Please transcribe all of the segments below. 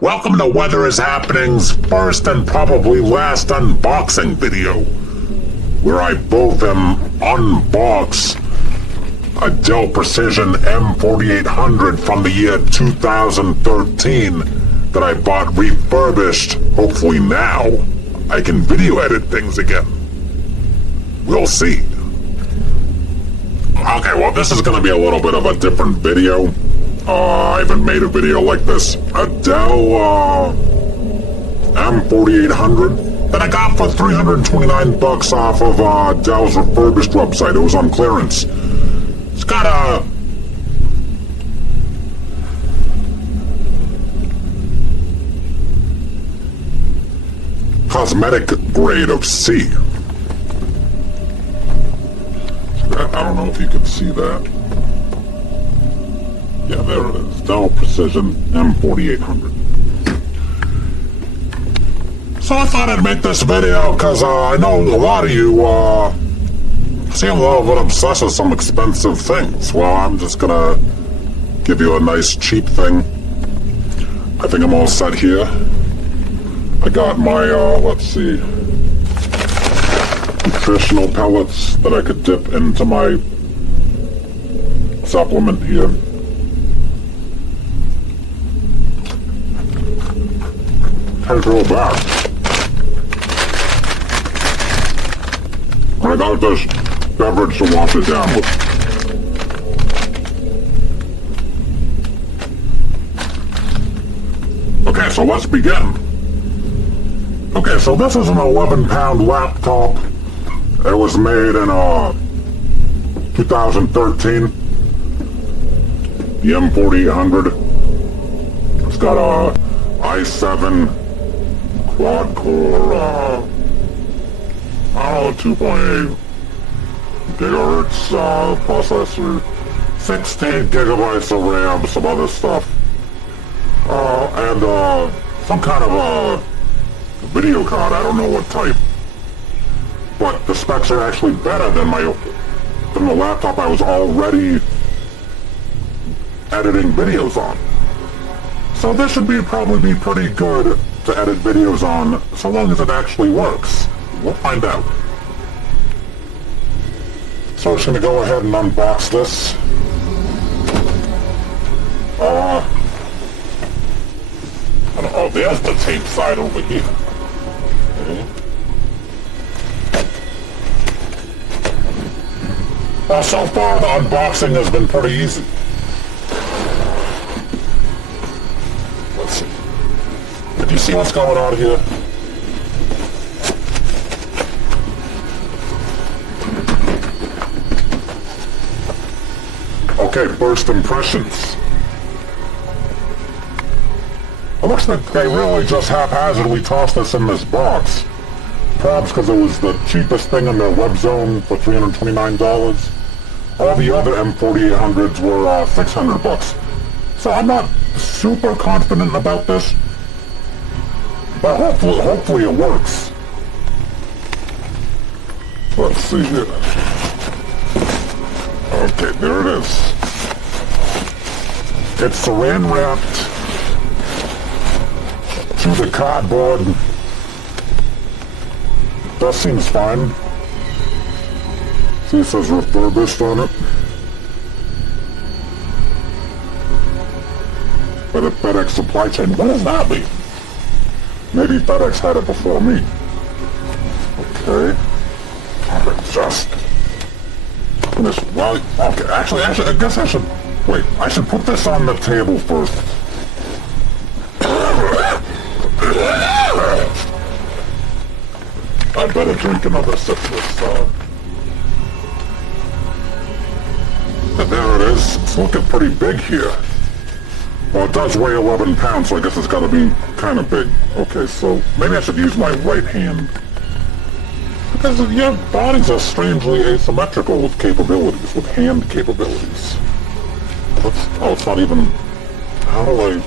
Welcome to Weather is Happening's first and probably last unboxing video, where I both unbox a Dell Precision M4800 from the year 2013 that I bought refurbished. Hopefully now I can video edit things again. We'll see. Okay, well this is gonna be a little bit of a different video. I haven't made a video like this. A Dell M4800 that I got for $329 off of Dell's refurbished website. It was on clearance. It's got a cosmetic grade of C. I don't know if you can see that. Yeah, there it is. Dell Precision M4800. So I thought I'd make this video because I know a lot of you seem a little bit obsessed with some expensive things. Well, I'm just gonna give you a nice cheap thing. I think I'm all set here. I got my, let's see, nutritional pellets that I could dip into my supplement here. Take it all back. I got this beverage to wash it down with. Okay, so let's begin. Okay, so this is an 11-pound laptop. It was made in 2013. The M4800. It's got a i7 quad-core, I don't know, 2.8 gigahertz processor, 16 gigabytes of RAM, some other stuff, and some kind of a video card. I don't know what type, but the specs are actually better than the laptop I was already editing videos on. So this should probably be pretty good to edit videos on, so long as it actually works. We'll find out. So I'm just gonna go ahead and unbox this. Oh, there's the tape side over here. Okay. Well, so far the unboxing has been pretty easy. Let's see. Did you see what's going on here? Okay, first impressions. It looks like they really just haphazardly tossed this in this box. Probs because it was the cheapest thing in their WEBZONE for $329. All the other M4800s were $600. So I'm not super confident about this, but hopefully it works. Let's see here. Okay, there it is. It's saran wrapped to the cardboard. That seems fine. See, it says refurbished on it. By the FedEx supply chain. What does that mean? Maybe FedEx had it before me. Okay. Just finish. Well, okay. Actually, I guess I should wait. I should put this on the table first. I better drink another sip of this. There it is. It's looking pretty big here. Well, it does weigh 11 pounds, so I guess it's got to be kind of big. Okay, so maybe I should use my right hand. Because, yeah, bodies are strangely asymmetrical with capabilities, with hand capabilities. Oh, it's not even... How do I...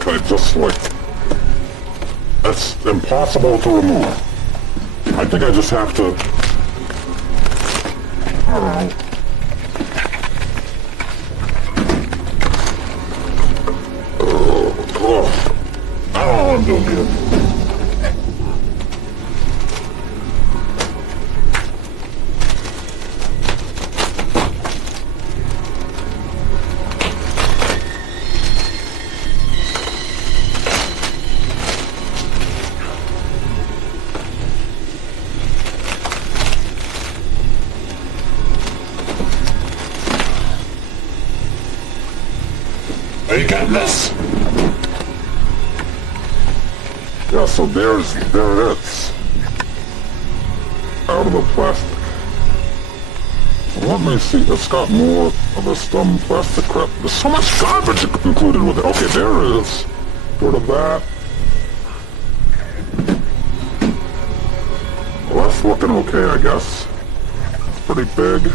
Can I just, like... That's impossible to remove. I think I just have to... I don't know. still here. Are you getting this? Yeah, so there it is. Out of the plastic. Let me see, it's got more of this dumb plastic crap. There's so much garbage included with it. Okay, there it is. Sort of that. Well, that's looking okay, I guess. It's pretty big.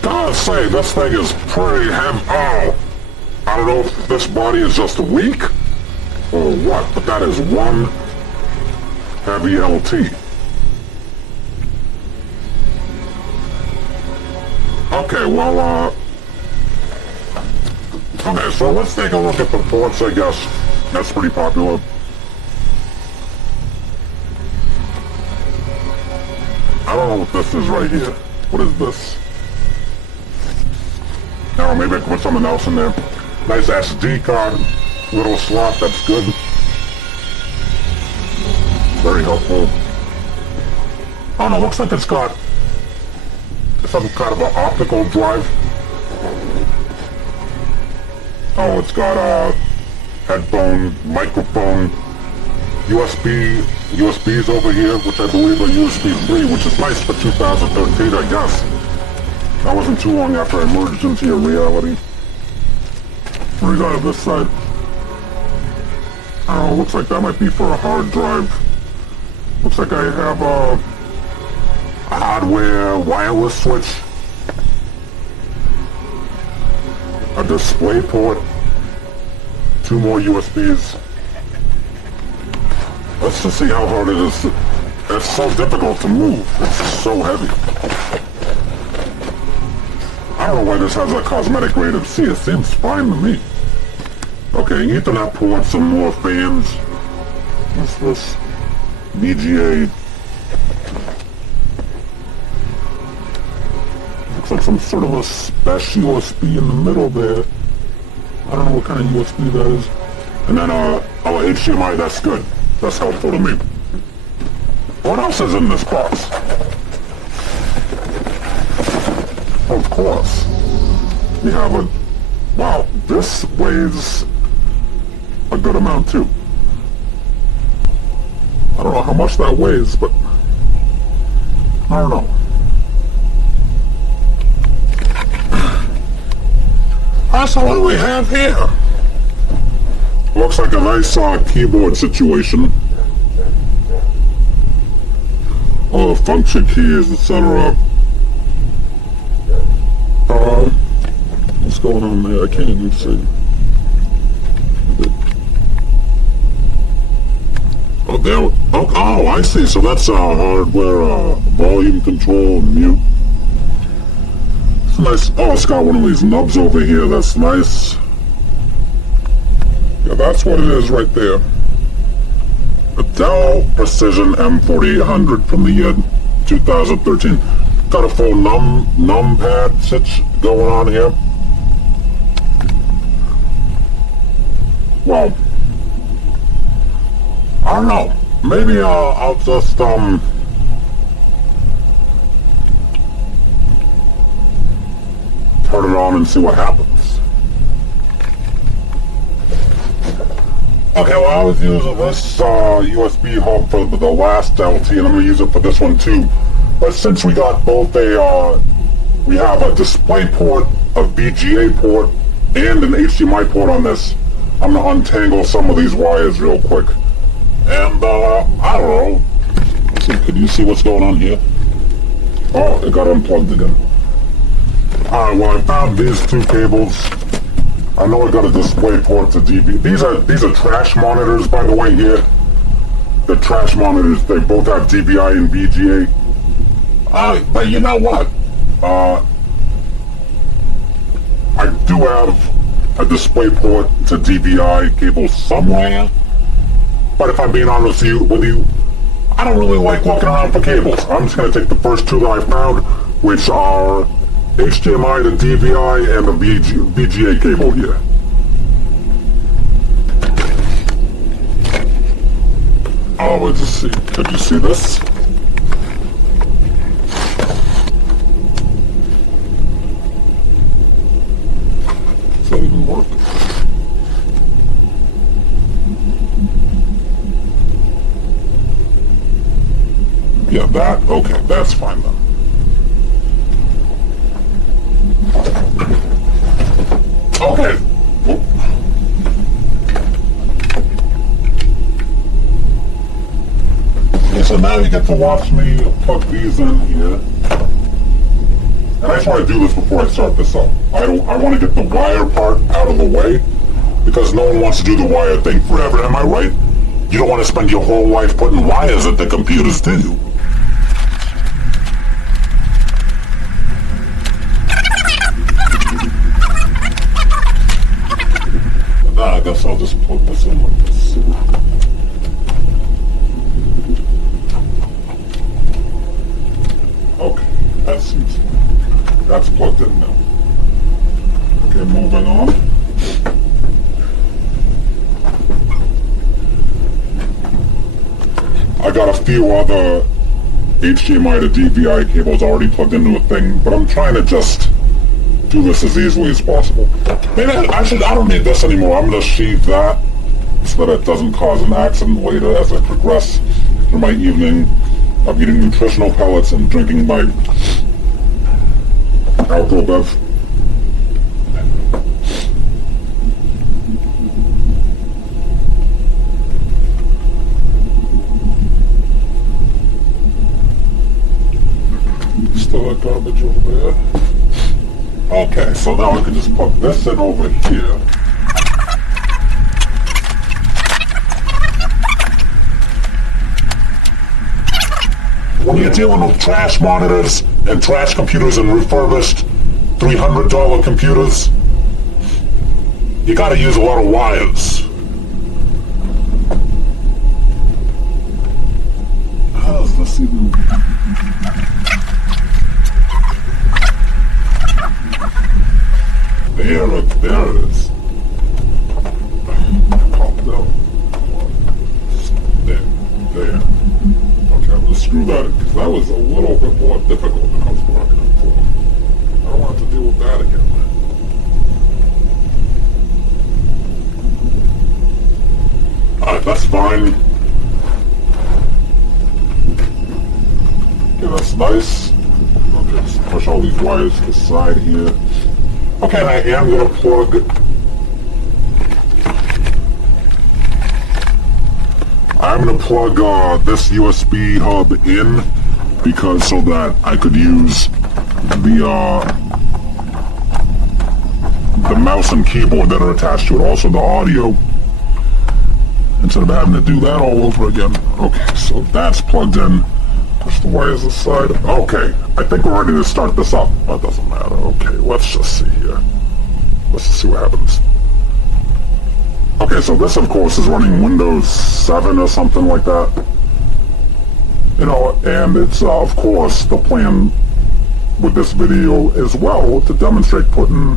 Gotta say, this thing is pretty heavy. Oh! I don't know if this body is just weak or what, but that is one heavy LT. Okay, well, okay, so let's take a look at the ports, I guess. That's pretty popular. I don't know what this is right here. What is this? Oh, maybe I can put something else in there. Nice SD card, little slot, that's good. Very helpful. Oh no, looks like it's got some kind of an optical drive. Oh, it's got a headphone, microphone, USBs over here, which I believe are USB 3, which is nice for 2013, I guess. That wasn't too long after I merged into your reality. What do we got on this side? Oh, looks like that might be for a hard drive. Looks like I have a hardware wireless switch, a display port, 2 more USBs. Let's just see how hard it is. It's so difficult to move. It's so heavy. I don't know why this has a cosmetic rated C. It seems fine to me. Okay, Ethernet port, some more fans. What's this? VGA. Looks like some sort of a SPESH USB in the middle there. I don't know what kind of USB that is. And then, HDMI, that's good. That's helpful to me. What else is in this box? Of course. We have a... Wow, this weighs a good amount too. I don't know how much that weighs, but I don't know. So what do we have here? Looks like a nice keyboard situation. Oh, function keys, etc. What's going on there? I can't even see. Oh, there. Oh, I see. So that's hardware, volume control, mute. It's nice. Oh, it's got one of these nubs over here. That's nice. Yeah, that's what it is right there. A Dell Precision M4800 from the year 2013. Got a full numpad switch going on here. Well, I don't know. Maybe I'll just turn it on and see what happens. Okay, well, I was using this USB hub for the last LT, and I'm gonna use it for this one too. But since we got both we have a display port, a VGA port, and an HDMI port on this, I'm gonna untangle some of these wires real quick. And, I don't know. Let's see, could you see what's going on here? Oh, it got unplugged again. Alright, well, I found these 2 cables. I know I got a display port to DV. These are trash monitors, by the way, here. The trash monitors, they both have DVI and VGA. But you know what? I do have a display port to DVI cable somewhere. But if I'm being honest with you, I don't really like looking around for cables. I'm just going to take the first two that I found, which are HDMI to DVI and the VGA cable here. Oh, let's just see. Could you see this? Does that even work? Yeah, that, okay, that's fine then. Okay. Okay, so now you get to watch me plug these in here. And I just want to do this before I start this up. I want to get the wire part out of the way, because no one wants to do the wire thing forever, am I right? You don't want to spend your whole life putting wires at the computers, do you? I guess I'll just plug this in like this. Okay, that's plugged in now. Okay, moving on. I got a few other HDMI to DVI cables already plugged into a thing, but I'm trying to just do this as easily as possible. Maybe I don't need this anymore. I'm going to sheath that so that it doesn't cause an accident later as I progress through my evening of eating nutritional pellets and drinking my alcohol bev. Still that garbage over there. Okay, so now I can just plug this in over here. When you're dealing with trash monitors and trash computers and refurbished $300 computers, you gotta use a lot of wires. How does this even... There it is. Popped out. There. Okay, I'm gonna screw that in, because that was a little bit more difficult than I was working for. I don't want to deal with that again, man. Alright, that's fine. Okay, that's nice. Okay, just push all these wires to the side here. Okay, and I am going to plug this USB hub in, because so that I could use the mouse and keyboard that are attached to it, also the audio, instead of having to do that all over again. Okay, so that's plugged in. Push the wires aside. Okay, I think we're ready to start this up. That doesn't matter. Okay, let's just see here. Let's just see what happens. Okay, so this, of course, is running Windows 7 or something like that. You know, and it's, of course, the plan with this video as well to demonstrate putting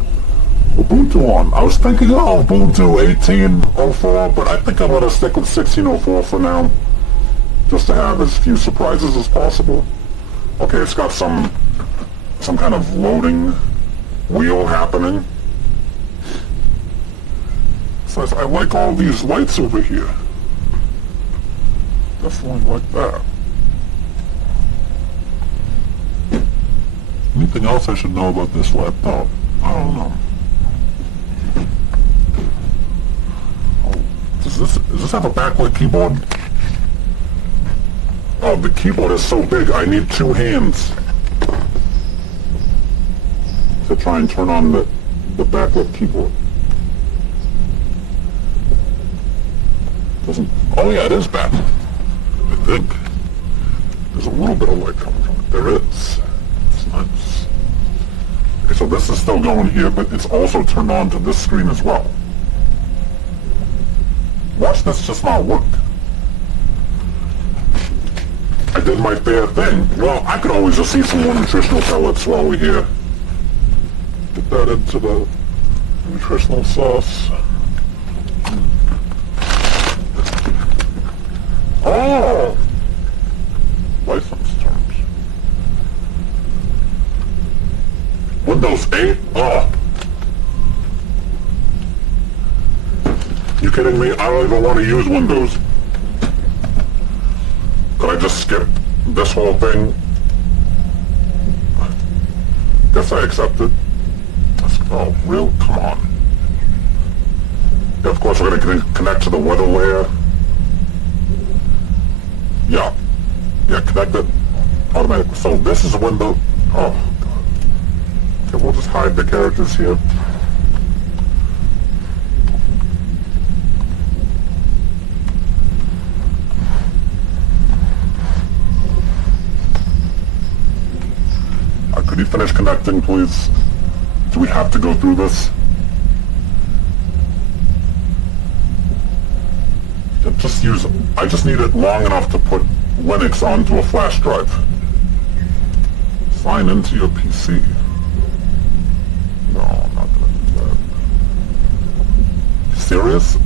Ubuntu on. I was thinking of Ubuntu 18.04, but I think I'm going to stick with 16.04 for now, just to have as few surprises as possible. Okay, it's got some kind of loading wheel happening. So I like all these lights over here. Definitely like that. Anything else I should know about this laptop? I don't know. Oh, does this have a backlit keyboard? Oh, the keyboard is so big, I need two hands to try and turn on the backlit keyboard. Doesn't... Oh yeah, it is backlit, I think. There's a little bit of light coming from it. There is. It's nice. Okay, so this is still going here, but it's also turned on to this screen as well. Watch this just not work. I did my fair thing. Well, I could always just eat some more nutritional pellets while we're here. Get that into the nutritional sauce. Oh! License terms. Windows 8? Oh. You kidding me? I don't even want to use Windows. Could I just skip this whole thing? Guess I accept it. Oh, real? Come on. Yeah, of course we're going to connect to the weather layer. Yeah. Yeah, connect it automatically. So this is a window. Oh, God. Okay, we'll just hide the characters here. Could you finish connecting, please? Do we have to go through this? I just need it long enough to put Linux onto a flash drive. Sign into your PC. No, I'm not gonna do that. You serious?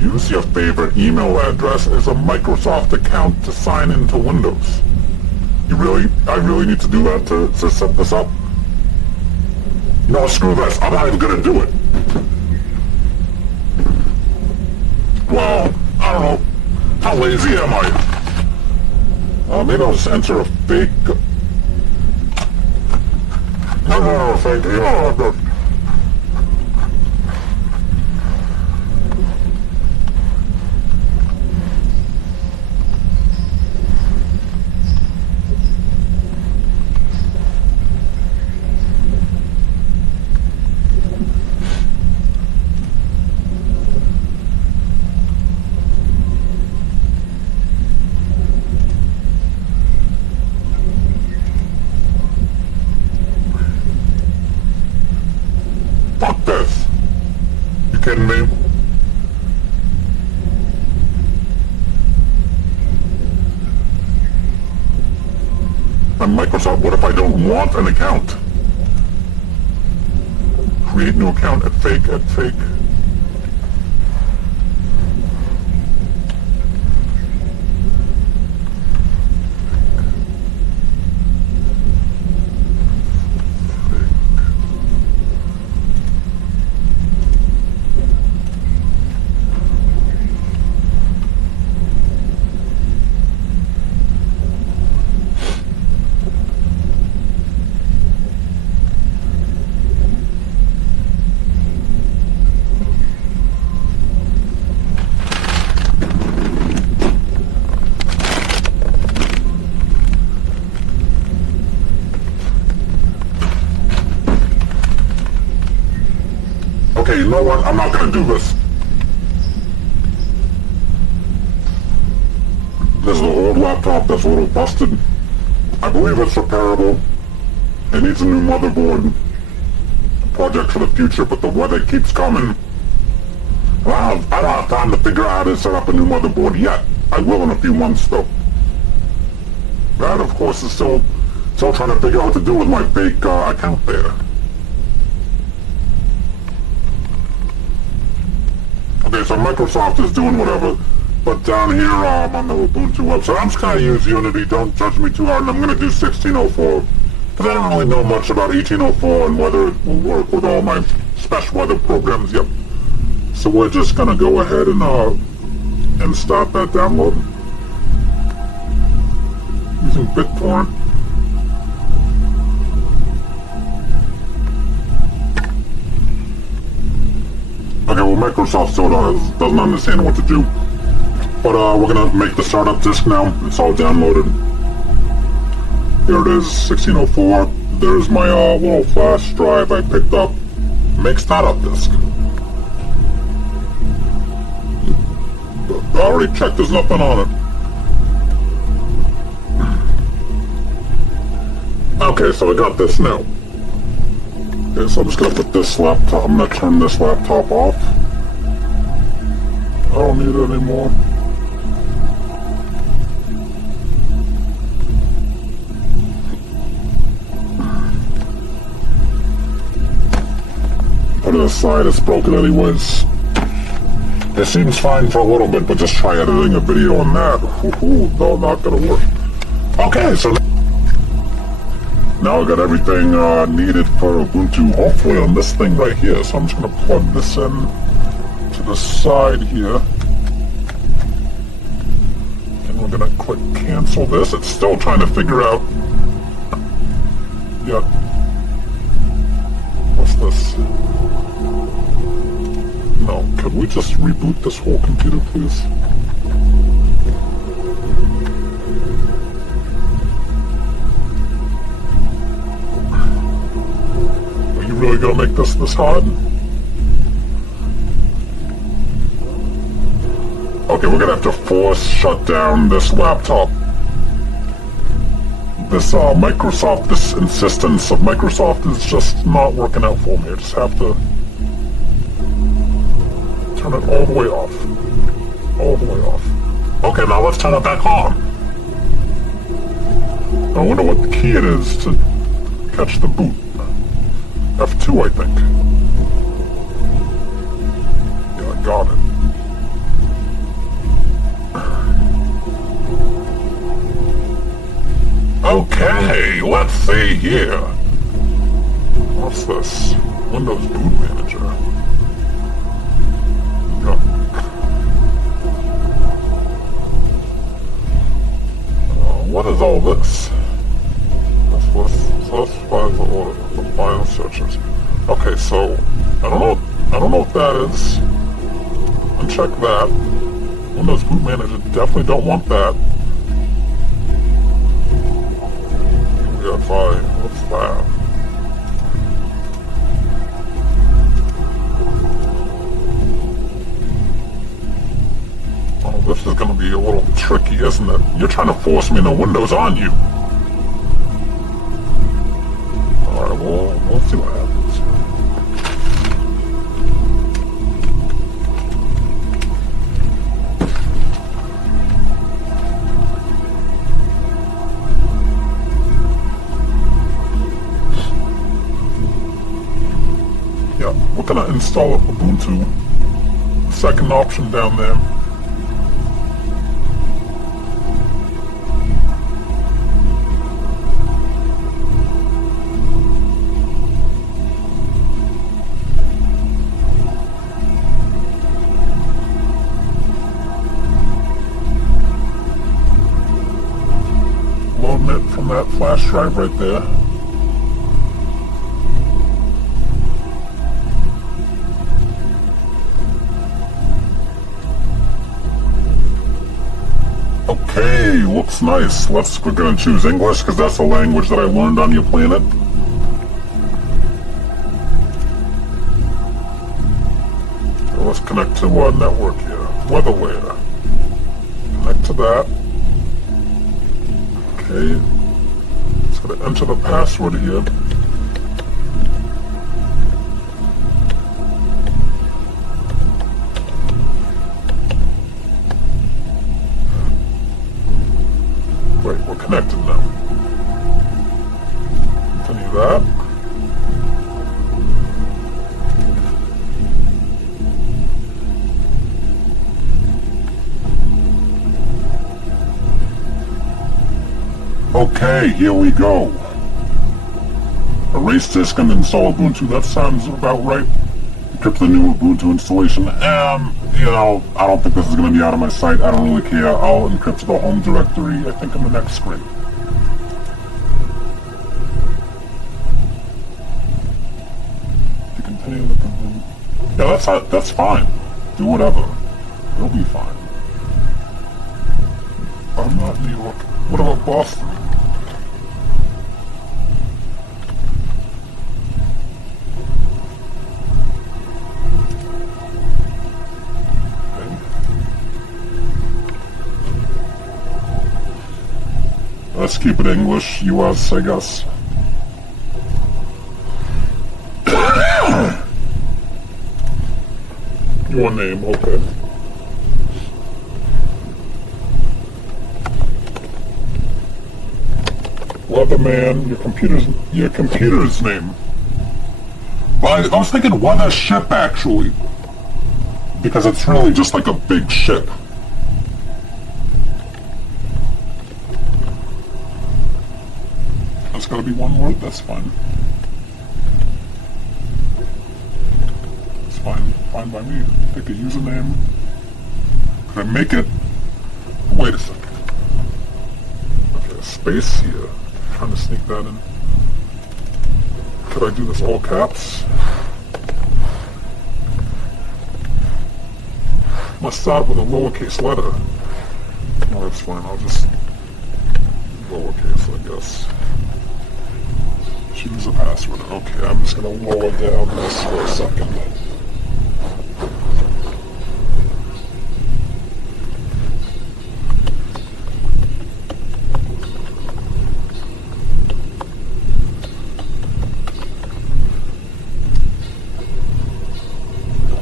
Use your favorite email address as a Microsoft account to sign into Windows. I really need to do that to set this up? No, screw this. I'm not even gonna do it. Well, I don't know. How lazy am I? Maybe I'll just enter a fake... No, fake email address. Fuck this! You kidding me? And Microsoft, what if I don't want an account? Create new account at fake. Okay, you know what? I'm not gonna do this. This is an old laptop that's a little busted. I believe it's repairable. It needs a new motherboard. Project for the future, but the weather keeps coming. Well, I don't have time to figure out how to set up a new motherboard yet. I will in a few months, though. That, of course, is still trying to figure out what to do with my fake account there. Okay, so Microsoft is doing whatever, but down here on the Ubuntu website, I'm just going to use Unity, don't judge me too hard, and I'm going to do 1604, because I don't really know much about 1804 and whether it will work with all my SPESH weather programs yet. So we're just going to go ahead and start that download using BitTorrent. Okay, well, Microsoft still doesn't understand what to do. But we're going to make the startup disk now. It's all downloaded. Here it is, 1604. There's my little flash drive I picked up. Make startup disk. I already checked, there's nothing on it. Okay, so I got this now. Okay, so I'm just going to put this laptop, I'm going to turn this laptop off. don't need it anymore. Put it aside, it's broken anyways. It seems fine for a little bit, but just try editing a video on that. No, not gonna work. Okay, so now I got everything needed for Ubuntu, hopefully on this thing right here. So I'm just gonna plug this in to the side here. And we're gonna click cancel this. It's still trying to figure out. Yeah. What's this? No, could we just reboot this whole computer, please? Are you really gonna make this hard? Okay, we're gonna have to force shut down this laptop. This Microsoft, this insistence of Microsoft is just not working out for me. I just have to turn it all the way off. All the way off. Okay, now let's turn it back on. I wonder what the key it is to catch the boot. F2, I think. Yeah, I got it. Okay, let's see here. What's this? Windows Boot Manager. What is all this? Let's find the file searches. Okay, so I don't know what that is. Uncheck that. Windows Boot Manager, definitely don't want that. UEFI, what's that? Oh, this is gonna be a little tricky, isn't it? You're trying to force me into Windows, aren't you? Alright, we'll see what happens. Yeah, we're gonna install Ubuntu. Second option down there. Loading it from that flash drive right there. Okay, looks nice. We're gonna choose English because that's the language that I learned on your planet. So let's connect to our network here. Weatherware. Connect to that. Okay. Just gonna enter the password here. Wait, we're connected now. Continue that. Okay, here we go. Erase disk and install Ubuntu. That sounds about right. Encrypt the new Ubuntu installation. You know, I don't think this is going to be out of my sight. I don't really care. I'll encrypt the home directory, I think, in the next screen. To continue the continue. Yeah, that's fine. Do whatever. It'll be fine. I'm not New York. What about Boston? Let's keep it English, US, I guess. Your name, okay. Weatherman, your computer's name. Well, I was thinking weather ship, actually. Because it's really just like a big ship. That's gotta be one word, that's fine. It's fine by me. Pick a username. Could I make it? Wait a second. Okay, space here. Trying to sneak that in. Could I do this all caps? Must start with a lowercase letter. No, that's fine. I'll just lowercase, I guess. Choose a password. Okay, I'm just going to lower down this for a second.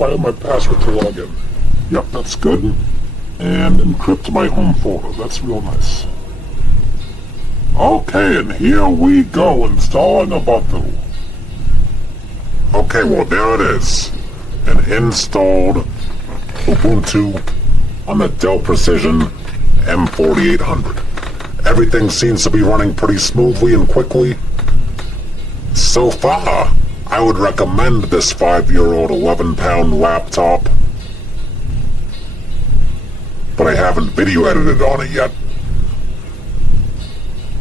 I have my password to log in. Yep, that's good. And encrypt my home folder. That's real nice. Okay, and here we go, installing Ubuntu. Okay, well there it is. An installed Ubuntu on the Dell Precision M4800. Everything seems to be running pretty smoothly and quickly. So far, I would recommend this 5-year-old 11-pound laptop. But I haven't video edited on it yet.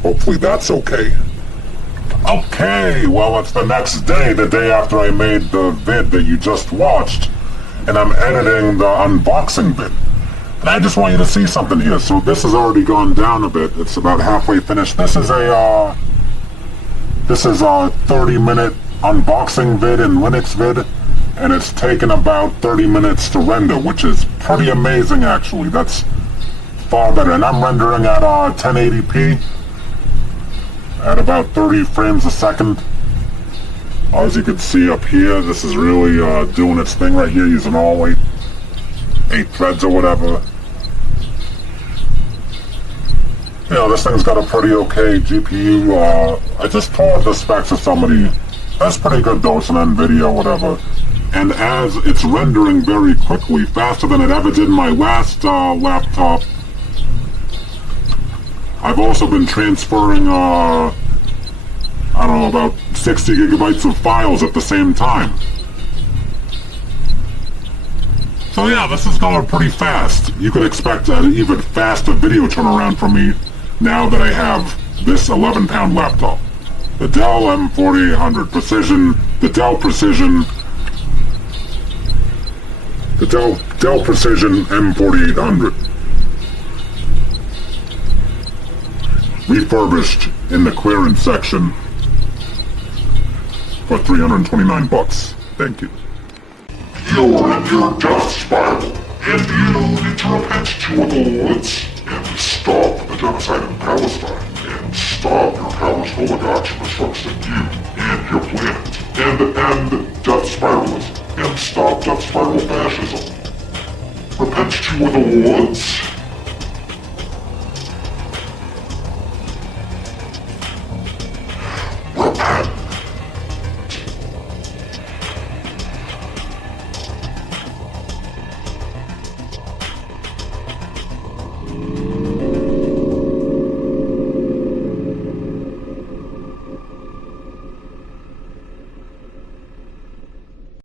Hopefully that's okay. Okay, well it's the next day, the day after I made the vid that you just watched, and I'm editing the unboxing vid. And I just want you to see something here. So this has already gone down a bit. It's about halfway finished. This is a 30-minute unboxing vid and Linux vid, and it's taken about 30 minutes to render, which is pretty amazing actually. That's far better. And I'm rendering at 1080p at about 30 frames a second. As you can see up here, this is really doing its thing right here, using all 8 threads or whatever. You know, this thing's got a pretty okay GPU. I just told the specs to somebody. That's pretty good though, it's an NVIDIA or whatever. And as it's rendering very quickly, faster than it ever did in my last laptop, I've also been transferring, I don't know, about 60 gigabytes of files at the same time. So yeah, this is going pretty fast. You could expect an even faster video turnaround from me now that I have this 11-pound laptop. The Dell M4800 Precision, the Dell Precision M4800. Refurbished in the clearance section for $329. Thank you. You're in your death spiral, and you need to repent to the Lords and stop the genocide in Palestine, and stop your palace oligarchs from destructing you and your planet, and end death spiralism, and stop death spiral fascism. Repent to the Lords.